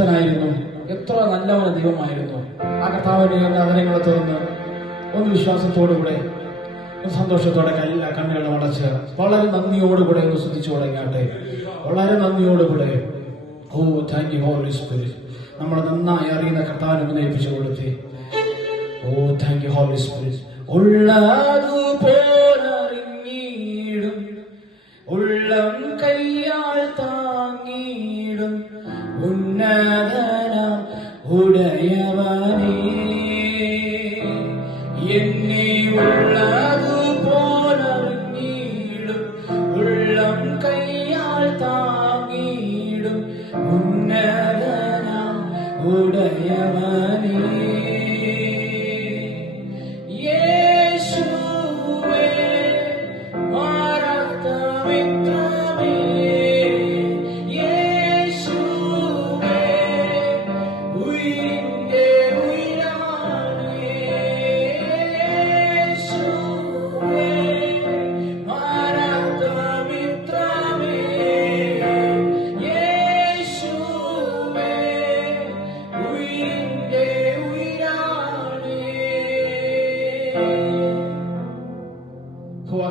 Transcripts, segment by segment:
വിശ്വസ്തനായിരുന്നു, എത്ര നല്ലവന ദൈവമായിരുന്നു. ആ കർത്താവിനെ അതിനെ തുറന്ന് ഒന്ന് വിശ്വാസത്തോടുകൂടെ സന്തോഷത്തോടെ എല്ലാ കണ്ണുകളും അടച്ച് വളരെ നന്ദിയോടുകൂടെ ഒന്ന് സ്തുതിച്ചു തുടങ്ങിയാട്ടെ. വളരെ നന്ദിയോടുകൂടെ. ഓ താങ്ക് യു ഹോളി സ്പിരിറ്റ്. നമ്മൾ നന്നായി അറിയുന്ന കർത്താവിനെ ഒന്ന് ഏൽപ്പിച്ചു കൊടുത്തേ. ഓ താങ്ക് യു ഹോളി സ്പിരിറ്റ്. ഉള്ളതുപോലറിഞ്ഞിടും, ഉള്ളം കയ്യാൽ താങ്ങിടും ഉന്നതനാം ഉടയവനേ, എന്നെ ഉള്ളതുപോലറിഞ്ഞിടും, ഉള്ളം കയ്യാൽ താങ്ങിടും ഉന്നതനാം ഉടയവനേ.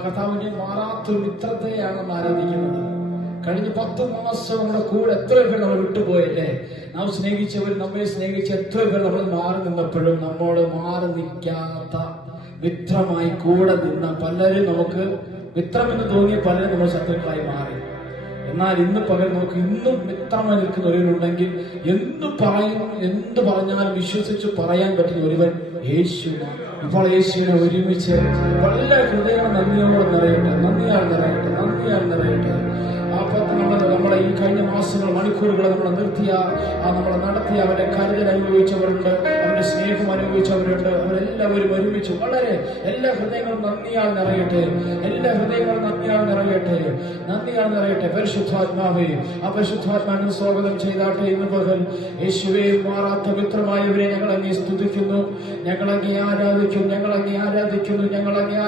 കർത്താവിന്റെ മാറാത്തൊരു മിത്രത്തെയാണ് നമ്മൾ ആരാധിക്കുന്നത്. കഴിഞ്ഞ 10 മാസം നമ്മുടെ കൂടെ എത്ര പേർ നമ്മൾ വിട്ടുപോയല്ലേ? നാം സ്നേഹിച്ചവർ, നമ്മെ സ്നേഹിച്ച എത്ര പേർ നമ്മൾ മാറി നിന്നപ്പോഴും നമ്മോട് മാറി നിൽക്കാത്ത മിത്രമായി കൂടെ നിന്ന പലരും, നമുക്ക് മിത്രമെന്ന് തോന്നിയ പലരും നമ്മൾ ശത്രുക്കളായി മാറി. എന്നാൽ ഇന്ന് പകൽ നമുക്ക് ഇന്നും മിത്രമായി നിൽക്കുന്ന ഒരുവരുണ്ടെങ്കിൽ എന്ത് പറഞ്ഞാലും വിശ്വസിച്ച് പറയാൻ പറ്റുന്ന ഒരുവൻ യേശുവാണ്. ഇപ്പോൾ യേശുവിനെ ഒരുമിച്ച് വളരെ ഹൃദയം നന്ദിയോടെ നിറയട്ടെ, നന്ദിയാൽ നിറയട്ടെ. നമ്മളെ ഈ കഴിഞ്ഞ മാസങ്ങൾ, മണിക്കൂറുകൾ നമ്മളെ നിർത്തിയ, നമ്മളെ നടത്തിയ, അവരുടെ കരുതൽ അനുഭവിച്ചവരുണ്ട്, അവരുടെ സ്നേഹം അനുഭവിച്ചവരുണ്ട്. അവരെല്ലാവരും ഒരുമിച്ച് വളരെ എല്ലാ ഹൃദയങ്ങളും നന്ദിയാൽ നിറയട്ടെ. പരിശുദ്ധാത്മാവേ, ആ പരിശുദ്ധാത്മാവിനെ സ്വാഗതം ചെയ്താട്ടെ. ഇന്ന് പകൽ യേശുവേ, മാറാത്ത മിത്രമായവരെ ഞങ്ങൾ അങ്ങേ സ്തുതിക്കുന്നു, ഞങ്ങൾ അങ്ങേ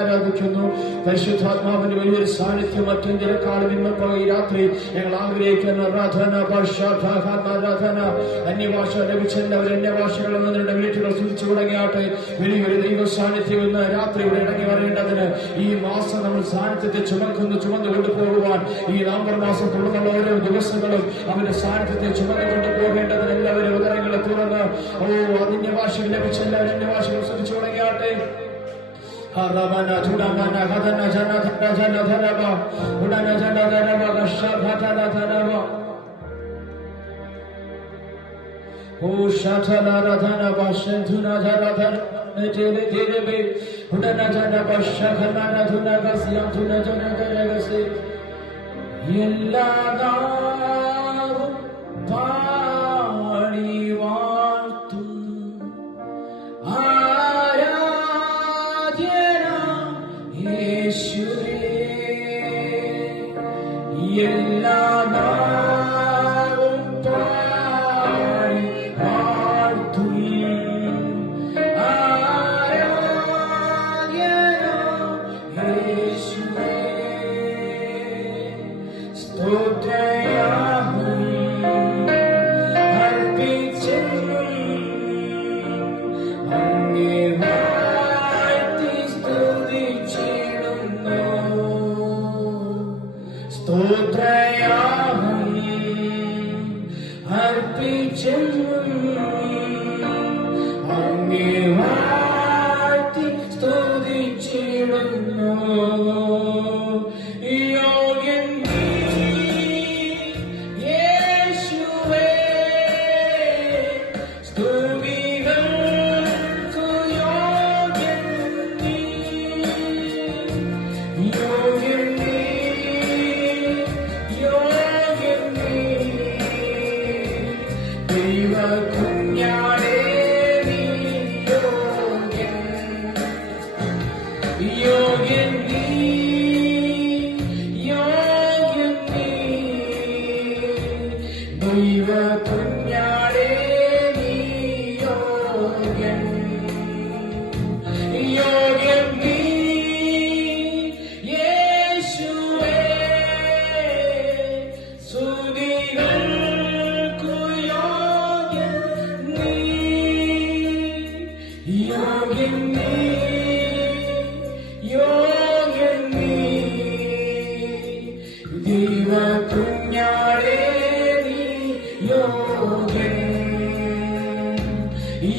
ആരാധിക്കുന്നു. പരിശുദ്ധാത്മാവിന്റെ വലിയൊരു സാന്നിധ്യം മറ്റെന്തിനേക്കാളും ഇന്ന് ഈ രാത്രി ഞങ്ങൾ ആഗ്രഹിക്കുന്ന ആരാധന, അന്യഭാഷ ലഭിച്ചെല്ലാവരും അന്യഭാഷകൾ എന്നതിന്റെ വീട്ടുകൾ സ്തുതിച്ചു തുടങ്ങിയാട്ടെ. വലിയൊരു ദൈവ സാന്നിധ്യം ഇന്ന് രാത്രി ഇവിടെ ഇടങ്ങി വരേണ്ടതിന് ഈ മാസം നമ്മൾ സാന്നിധ്യത്തെ ചുമന്നു കൊണ്ടുപോകുവാൻ, ഈ നവംബർ മാസം തുടർന്നുള്ള ഓരോ ദിവസങ്ങളും അവന്റെ സാന്നിധ്യത്തെ ചുമന്നു കൊണ്ടുപോകേണ്ടതിന് എല്ലാവരും ഉദരങ്ങളെ തുറന്ന് അന്യഭാഷകൾ ലഭിച്ചെല്ലാവരും അന്യഭാഷകൾ സ്തുതിച്ചു തുടങ്ങിയാട്ടെ. Haramana Tudamana Hadana Jana Dhanaba Udana Jana Dhanaba Gashabhatana Dhanaba O Shatana Dhanaba Shantuna Jana Nete Udana Jana Bashakamana Dunagasiam Tuna Jana Dhanagasi Yellada Panivantum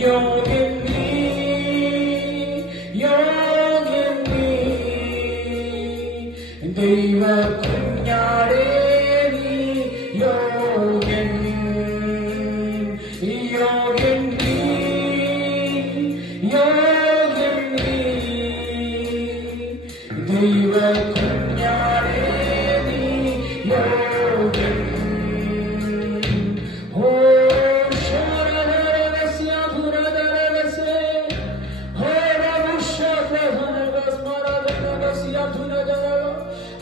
യോഗ്യൻ നീ, യോഗ്യൻ നീ, ദൈവ കുഞ്ഞാടേ നീ യോഗ്യൻ, യോഗ്യൻ നീ, യോഗ്യൻ നീ, ദൈവ കുഞ്ഞാടേ നീ യോഗ്യൻ.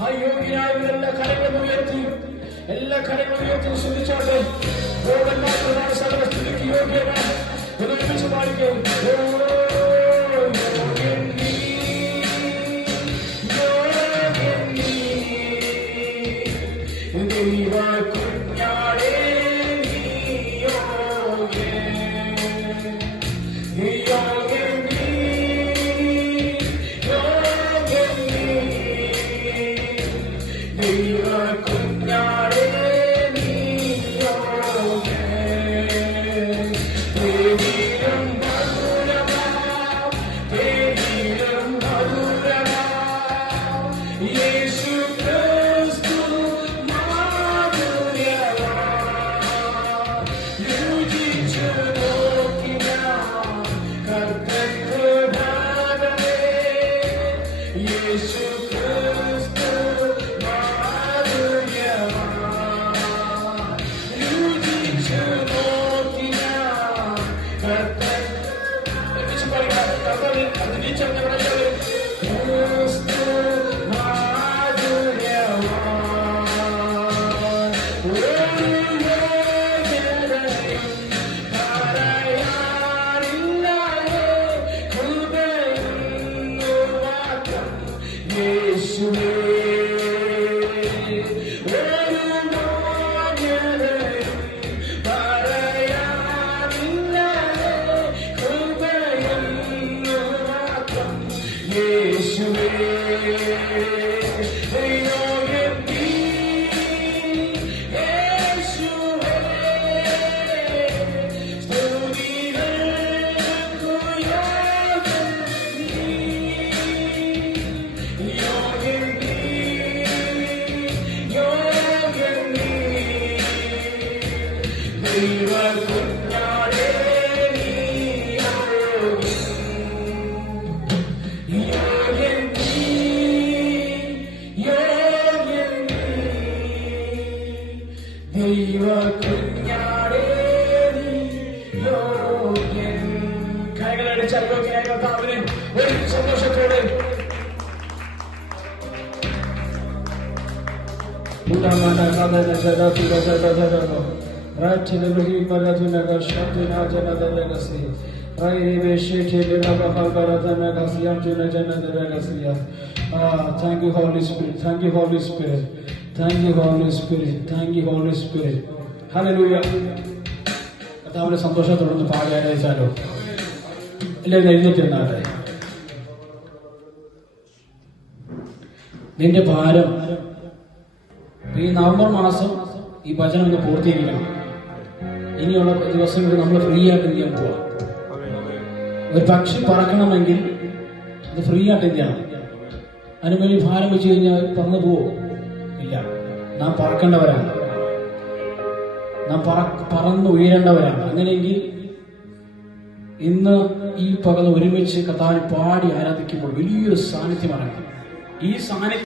അയോഗ്യനായവരെല്ലാ കരങ്ങളും ഉയർത്തി, എല്ലാ കരങ്ങളും ഉയർത്തി ശ്രദ്ധിച്ചോട്ടെ. സർവസ്ഥിതിക്ക് യോഗ്യനാണ്. ഒരുമിച്ച് പാടിക്കും. യോഗ്യൻ നീ, യോഗ്യൻ നീ, ദൈവ കുഞ്ഞാടേ നീ യോഗ്യൻ, യോഗ്യൻ നീ, യോഗ്യൻ നീ, ദൈവ കുഞ്ഞാടേ നീ യോഗ്യൻ. തേനിലും മധുരമാം, തേനിലും മധുരമാം, യേശു ക്രിസ്തു മാധുര്യമാം. രുചിച്ചു നോക്കി ഞാൻ കർത്തൃഭാഗമേ, യേശു ക്രിസ്തു ദൈവ കുഞ്ഞാടേ നീ യോഗ്യൻ. കൈകളടിച്ച യോഗ്യനായ കർത്താവിനെ ഒരു സന്തോഷത്തോടെ Thank you, Holy Spirit. Thank you, Holy Spirit. Thank you, Holy Spirit. Thank you, Holy Spirit. Hallelujah. കർത്താവിന്റെ സന്തോഷത്തോടൊന്ന് പാടി ആരാധിച്ചാലോ? എല്ലാവരും എഴുന്നേറ്റ് നിന്നാട്ടെ. നിന്റെ ഭാരം ഈ നവംബർ മാസം ഈ ഭജനം ഒന്ന് പൂർത്തീകരിക്കണം. ഇനിയുള്ള ദിവസങ്ങളിൽ നമ്മൾ ഫ്രീ ആയിട്ട് ഇന്ത്യ പോവാം. ഒരു പക്ഷി പറക്കണമെങ്കിൽ അത് ഫ്രീ ആയിട്ട് ഇന്ത്യയാണ്. അതിന് വേണ്ടി ഭാരം വെച്ച് കഴിഞ്ഞാൽ പറന്നു പോവോ? ഇല്ല. നാം പറക്കേണ്ടവരാണ്, നാം പറന്ന് ഉയരേണ്ടവരാണ്. അങ്ങനെയെങ്കിൽ ഇന്ന് ഈ പകൽ ഒരുമിച്ച് കർത്താവിനെ പാടി ആരാധിക്കുമ്പോൾ വലിയൊരു സാന്നിധ്യമാണ്. ഈ സാന്നിധ്യം